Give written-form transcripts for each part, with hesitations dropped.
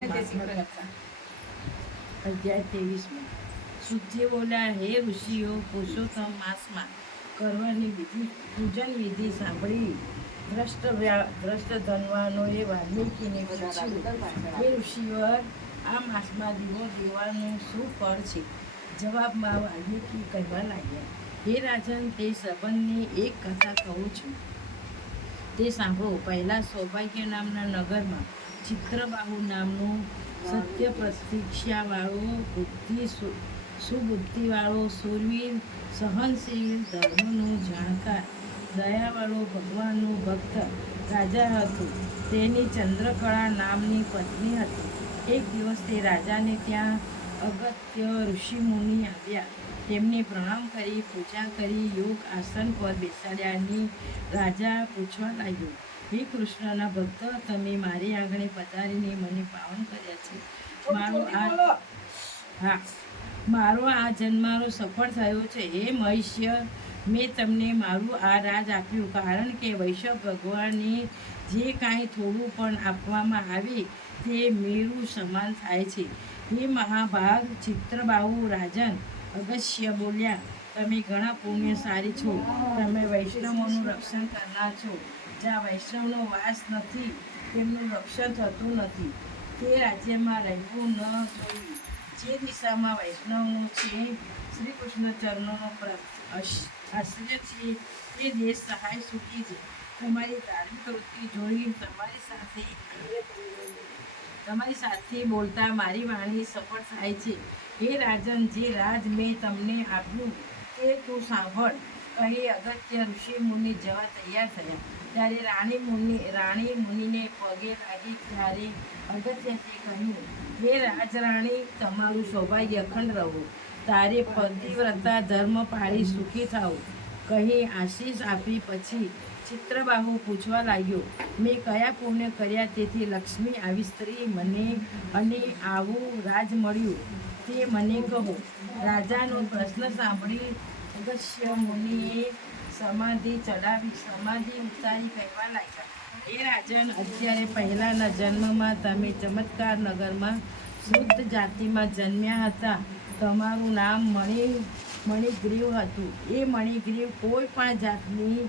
અધ્યાય 23 સૂર્ય બોલ્યા, હે ઋષિઓ, પુરુષોત્તમ માસમાં કરવાની પૂજન વિધિ સાંભળી દ્રષ્ટ ધનવાનોએ વાલ્મીકીને પૂછ્યું, હે ઋષિવર, આ માસમાં દીવો દેવાનું શું ફળ છે? જવાબમાં વાલ્મીકી કહેવા લાગ્યા, હે રાજન, તે સંબંધની એક કથા કહું છું, તે સાંભળો. પહેલા સૌભાગ્ય નામના નગરમાં ચિત્રબાહુ નામનો સત્ય પ્રતિક્ષાવાળો, સુબુદ્ધિવાળો, શૂરવીર, સહનશીલ, ધર્મનું જાણકાર, દયાવાળો, ભગવાનનો ભક્ત રાજા હતો. તેની ચંદ્રકળા નામની પત્ની હતી. એક દિવસ તે રાજાને ત્યાં અગત્ય ઋષિમુનિ આવ્યા. તેમને પ્રણામ કરી, પૂજા કરી, યોગ આસન પર બેસાડ્યાની રાજા પૂછવા લાગ્યો, હે કૃષ્ણના ભક્ત, તમે મારી આંગણે પધારીને મને પાવન કર્યા છે. મારો આ જન્મારો સફળ થયો છે. હે મહિષ્ય, મેં તમને મારું આ રાજ આપ્યું, કારણ કે વૈષ્ણવ ભગવાનને જે કાંઈ થોડું પણ આપવામાં આવે તે મેરુ સમાન થાય છે. હે મહાભાગ ચિત્રબાહુ રાજન, અગસ્ય બોલ્યા, તમે ઘણા પુણ્યશાળી છો. તમે વૈષ્ણવોનું રક્ષણ કરનાર છો. જ્યાં વૈષ્ણવનો વાસ નથી તેમનું રક્ષણ થતું નથી. તે રાજ્યમાં રહેવું ન જોઈએ. જે દિશામાં વૈષ્ણવનો છે, શ્રી કૃષ્ણ ચરણોનો આશ્રય છે, તે દેશ સહાય સુખી છે. તમારી ધાર્મિક વૃત્તિ જોઈ તમારી સાથે બોલતા મારી વાણી સફળ થાય છે. હે રાજન, જે રાજ મેં તમને આપ્યું તે તું સાંભળ. કહી અગત્ય ઋષિ મુનિ જવા તૈયાર થયા. ત્યારે રાણી મુનિને પગે લાગી. ત્યારે અગત્યએ કહ્યું, હે રાજરાણી, તમારું સૌભાગ્ય અખંડ રહો. તારે પતિવ્રતા ધર્મ પાળી સુખી થાવ. કહી આશીષ આપી પછી ચિત્રબાહુ પૂછવા લાગ્યો, મેં કયા પુણ્ય કર્યા તેથી લક્ષ્મી આવી સ્ત્રી મને અને આવું રાજ મળ્યું, તે મને કહો. રાજાનો પ્રશ્ન સાંભળી અગસ્ય મુનિએ સમાધિ ઉતારી કહેવા લાગ્યા, હે રાજન, અત્યારે પહેલાના જન્મમાં તમે ચમત્કાર નગરમાં શુદ્ધ જાતિમાં જન્મ્યા હતા. તમારું નામ મણિગ્રીવ હતું. એ મણિગ્રીવ કોઈ પણ જાતની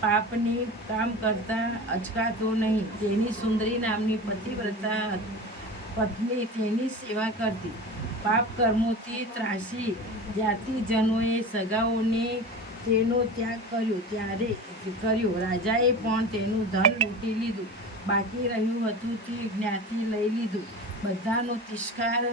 પાપની કામ કરતા અચકાતો નહીં. તેની સુંદરી નામની પતિવ્રતા પત્ની તેની સેવા કરતી. પાપ કર્મોથી ત્રાસી જાતિજનોએ સગાઓને તેનો ત્યાગ કર્યો. રાજાએ પણ તેનું ધન લૂંટી લીધું. બાકી રહ્યું હતું તે જ્ઞાતિ લઈ લીધું. બધાનો તિરસ્કાર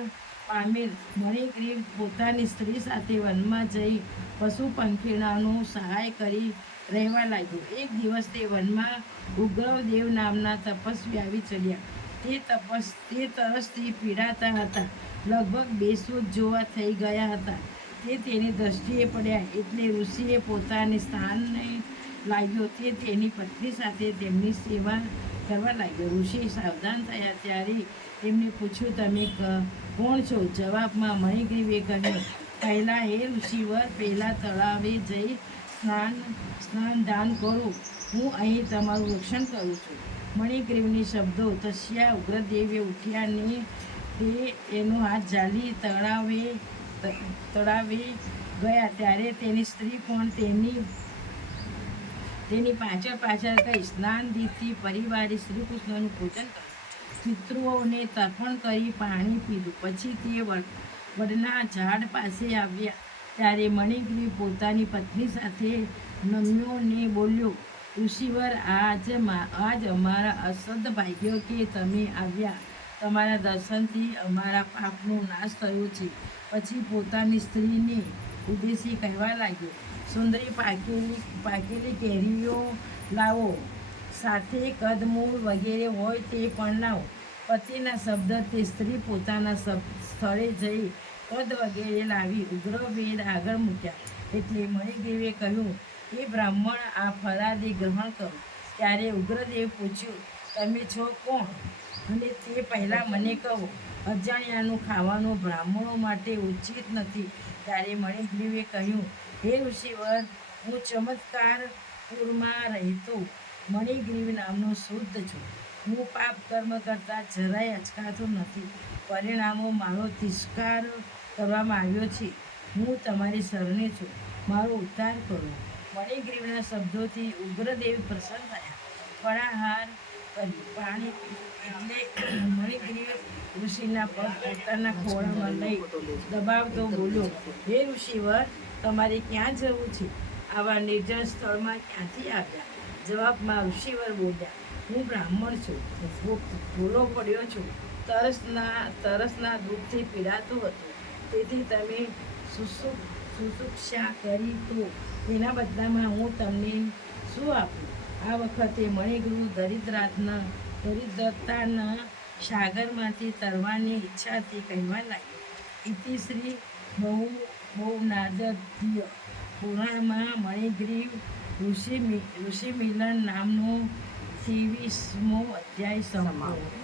પામેલ મણિગ્રીવ પોતાની સ્ત્રી સાથે વનમાં જઈ પશુ પંખીણાનો સહાય કરી રહેવા લાગ્યો. એક દિવસ તે વનમાં ઉગ્રદેવ નામના તપસ્વી આવી ચડ્યા. તે તરસથી પીડાતા હતા. લગભગ બેસુધ જોવા થઈ ગયા હતા. તે તેની દ્રષ્ટિએ પડ્યા એટલે ઋષિએ પોતાને સ્થાને લાગ્યો. તે તેની પત્ની સાથે તેમની સેવા કરવા લાગ્યો. ઋષિ સાવધાન થયા ત્યારે તેમને પૂછ્યું, તમે કોણ છો? જવાબમાં મણિગ્રીવે કહ્યું, પહેલાં હે ઋષિવર, પહેલાં તળાવે જઈ સ્નાન દાન કરો. હું અહીં તમારું રક્ષણ કરું છું. મણિગ્રીવની શબ્દો તસ્યા ઉગ્રદેવે ઉઠ્યા ને તે એનો હાથ ઝાલી તળાવે ગયા. ત્યારે તેની સ્ત્રી પણ તેની પાછળ ગઈ. સ્નાનદીથી પરિવારે શ્રી કૃષ્ણનું પૂજન કર્યું. પિતૃઓને તર્પણ કરી પાણી પીધું. પછી તે વડના ઝાડ પાસે આવ્યા. ત્યારે મણિગ્રીવ પોતાની પત્ની સાથે નમ્યો ને બોલ્યો, ઋષિવર, આજ અમારા અસદભાગ્ય કે તમે આવ્યા. તમારા દર્શનથી અમારા પાપનો નાશ થયો છે. પછી પોતાની સ્ત્રીને ઉદ્દેશી કહેવા લાગ્યો, સુંદરી પાકેલી કેરીઓ લાવો, સાથે કદમૂળ વગેરે હોય તે પણ લાવો. પતિના શબ્દથી સ્ત્રી પોતાના સ્થળે જઈ કદ વગેરે લાવી ઉગ્રવેદ આગળ મૂક્યા. એટલે મણિગ્રીવે કહ્યું, એ બ્રાહ્મણ, આ ફરાદી ગ્રહણ કરો. ત્યારે ઉગ્રદેવ પૂછ્યું, તમે છો કોણ? અને તે પહેલાં મને કહો. અજાણ્યાનું ખાવાનું બ્રાહ્મણો માટે ઉચિત નથી. ત્યારે મણિગ્રીવે કહ્યું, હે ઋષિવર, હું ચમત્કારપુરમાં રહેતો મણિગ્રીવ નામનો શુદ્ધ છું. હું પાપ કર્મ કરતાં જરાય અચકાતો નથી. પરિણામો મારો તિરસ્કાર કરવામાં આવ્યો છે. હું તમારી શરણે છું, મારો ઉદ્ધાર કરો. મણિગ્રીવના શબ્દોથી ઉગ્રદેવી પ્રસન્ન થયા. ફળાહાર કર્યું, પાણી પીધું એટલે મણિગ્રીવ ઋષિના પગ પોતાના ખોળામાં લઈ દબાવતો બોલ્યો, હે ઋષિવર, તમારે ક્યાં જવું છે? આવા નિર્જન સ્થળમાં ક્યાંથી આવ્યા? જવાબમાં ઋષિવર બોલ્યા, હું બ્રાહ્મણ છું, ભૂલો પડ્યો છું, તરસના દુઃખથી પીડાતો હતો. તેથી તમે શુશ્રૂષા કરી તો તેના બદલામાં હું તમને શું આપું? આ વખતે મણિગ્રીવ દરિદ્રતાના સાગરમાંથી તરવાની ઈચ્છાથી કહેવા લાગ્યો, ઇતિ શ્રી બહુ નાદધીય પુરાણમાં મણિગ્રીવ ઋષિ મિલન નામનો 23મો અધ્યાય સંભળાયો.